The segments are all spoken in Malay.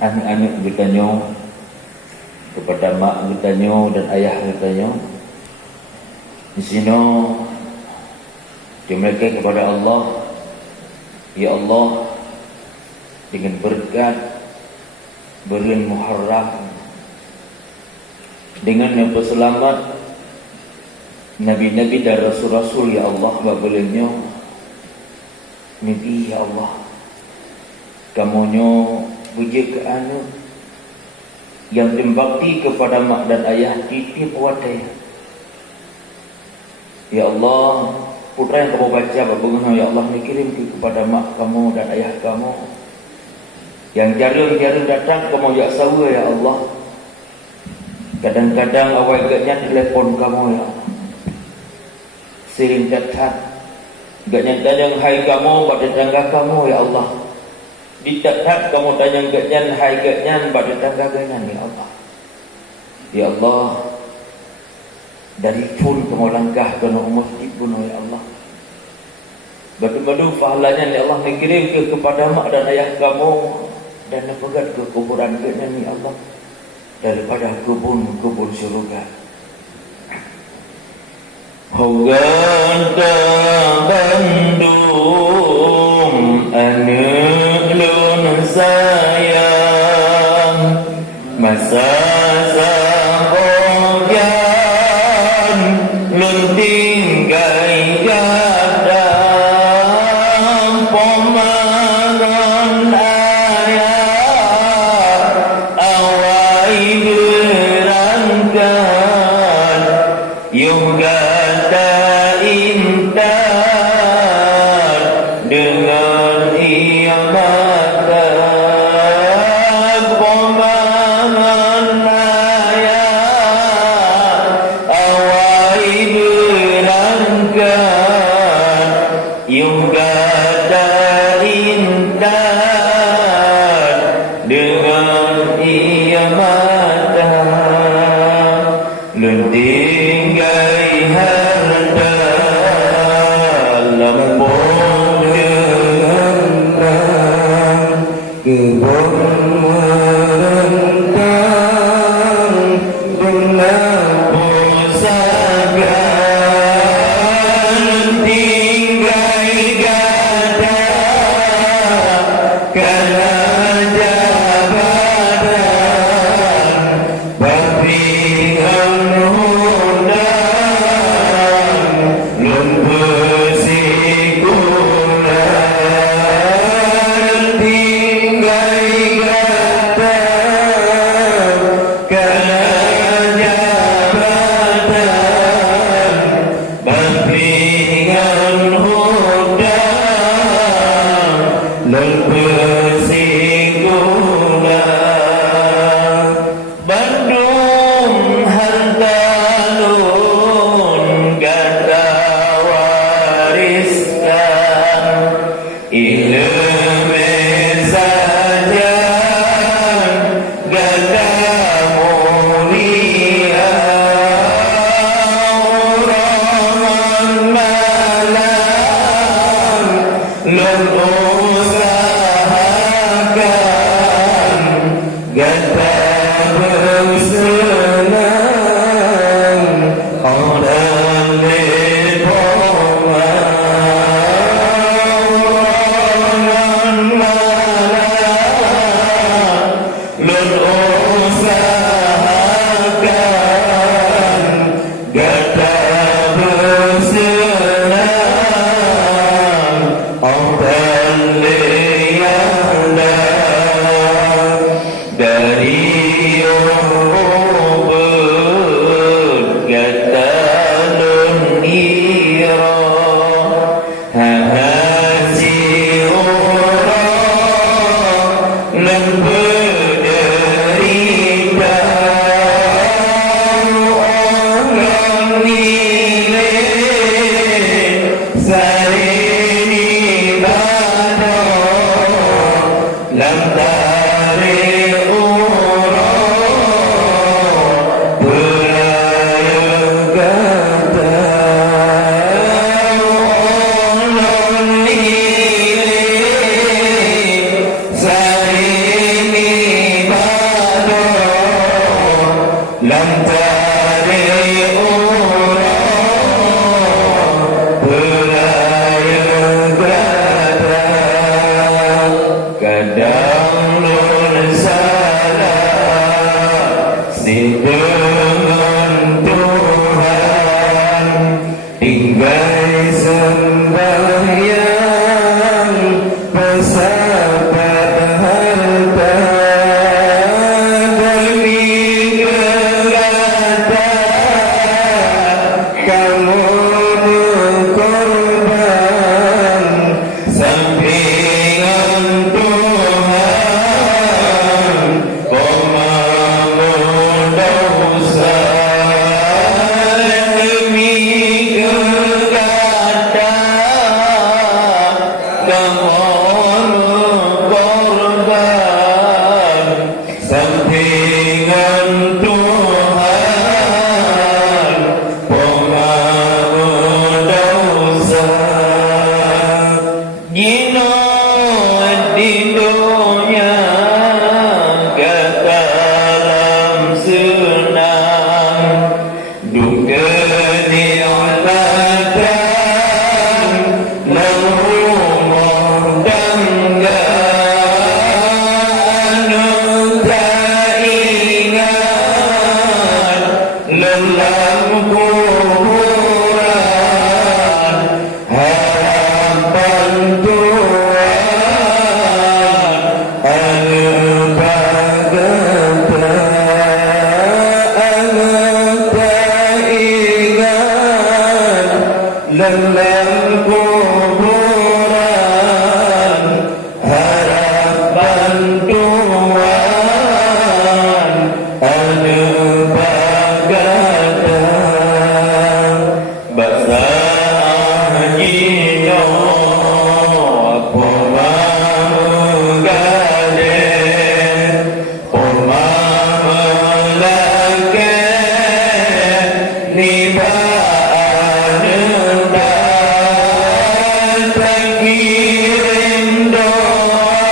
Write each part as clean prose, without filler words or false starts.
anak-anak kitanya, kepada mak kitanya dan ayah kitanya. Di sini mereka kepada Allah, ya Allah, dengan berkat bulan Muharram, dengan yang berselamat Nabi-Nabi dan Rasul-Rasul, ya Allah, babelannya mimpi, ya Allah, kamunya puji ke anu yang berbakti kepada mak dan ayah titip wadai. Ya Allah, putra yang kamu baca berbunga, ya Allah, dikirim kepada mak kamu dan ayah kamu yang jarum-jarum datang kamu ya sawa, ya Allah. Kadang-kadang awal agaknya telefon kamu, ya Allah, sering catat agaknya tanya hai kamu pada tangga kamu, ya Allah. Dicatat kamu tanya agaknya hai agaknya pada tangga kamu, ya Allah. Ya Allah, dari pun kamu langkah ke masjid pun, ya Allah. Badu-badu pahalanya, ya Allah, dikirim kepada mak dan ayah kamu dan pegat ke kuburan agaknya, ya Allah, daripada kubur syurga. Hoganta Bandung anak lun sayang, masa sampojan lun tinggai gadang pomangan ayah awai berangkat yoga dengan ia mata pomangan ayah awai berangkat yoga intan dengan ia mata lentinggai harta lampung dengan kebun merentang dengan pusaka lentinggai gada kala jabatan baktian Bandung hartalun gata wariskan ilmu sajan gata mulia uraman malam lun usahakan gata bersenang orang lepoman malam lun usahakan gata bersenang orang lepoman dari Sari kadang lun salah si dengan Tuhan tinggal sembahyang bersahabat harta demi gerata kamu berkorban sampingan Tuhan pemahaman dosa demi gerata kamu berkorban sampingan Tuhan pemahaman dosa Gino di dunia kekalam senang duka ni'matan rumah tangga anu tak ingat lelam kuburan harapan Tuhan anu bagata anu tak ingat lelam kuburan harapan Tuhan anu bagata basahnya pomamugale pomamalake nibaan terkirim doa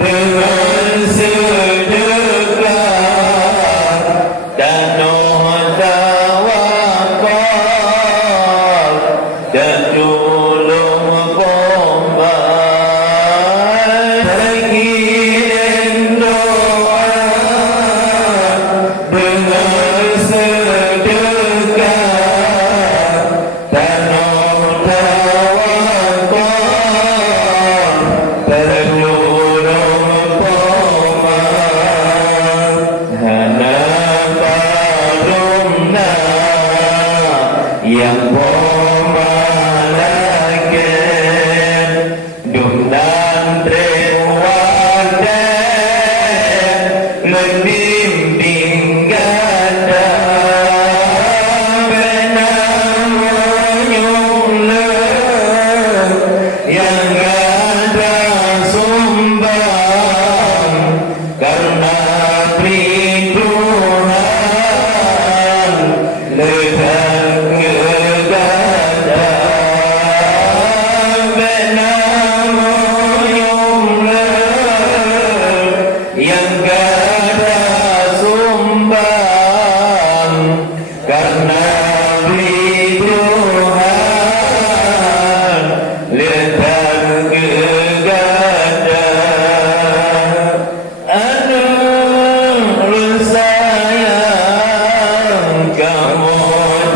dengan sedekah dan tawakal dan tulung pomba terkirim doa dengan sedekah dan tawakal tertulung pomba hana karumna yang pomalake dumdan trewade membimbing gada benamonyumle yang gada sumbang karena Tuhan letak gegada benamonyumle yang gada sumbang karena Tuhan letak gegada anu sayang kamu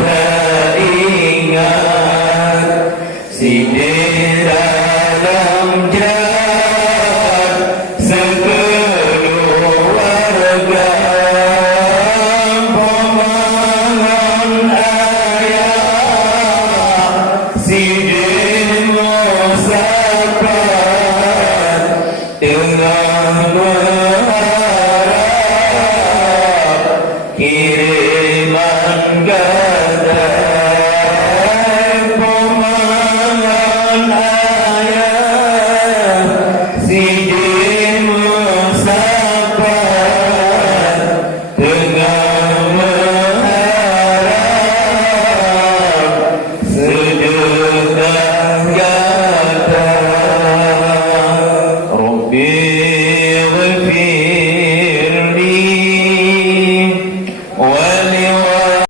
tak ingat si di dalam jalan sekeluarga pemangan ayah si di musapat tengah